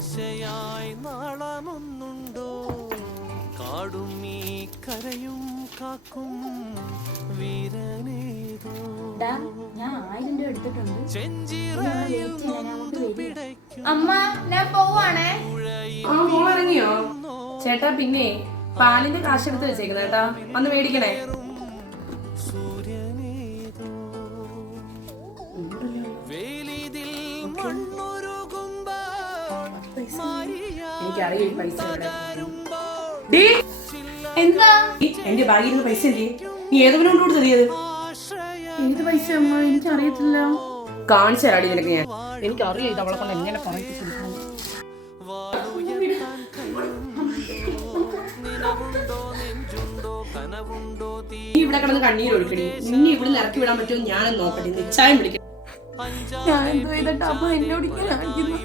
ആശയായി നാളമൊന്നുണ്ടോ? കാടും ഈ കരയും കാക്കും വീരനേതോ. ചെഞ്ചിറയിൽ നൊന്തു പിടയ്ക്കും. അമ്മ ഞാൻ പോവാണേ. ഇറങ്ങിയോ? ചേട്ടാ പിന്നെ പാലിന്റെ കാശ് എടുത്ത് വെച്ചേക്കുന്ന ചേട്ടാ വന്ന് മേടിക്കണേ സൂര്യനേതോ. വേലിതിൽ എനിക്കറിയാം ഈ പൈസ എവിടെ ഡീ, എന്താ? എന്റെ ബാഗിൽ നിന്ന് പൈസ ഇല്ലേ? നീ ഏതൊക്കെ കൊടുത്ത് ആശ്രയ ഏത് പൈസ അമ്മ? എനിക്കറിയത്തില്ല. കാണിച്ചു തരാടി നിനക്ക് ഞാൻ. എനിക്കറിയാം ഇത് അവളെ കൊണ്ട് എങ്ങനെ നീ ഇവിടെ കിടന്ന് കണ്ണീർ ഒഴിക്കടി. നിന്നെ ഇവിടെ ഇറക്കി വിടാൻ പറ്റുമോ ഞാനും നോക്കട്ടെ. നിശ്ചയം വിളിക്കണം ഞാൻ എന്തോ ചെയ്തിട്ട് അമ്മ എന്നോട് ഇങ്ങനെ കാണിക്കുന്നു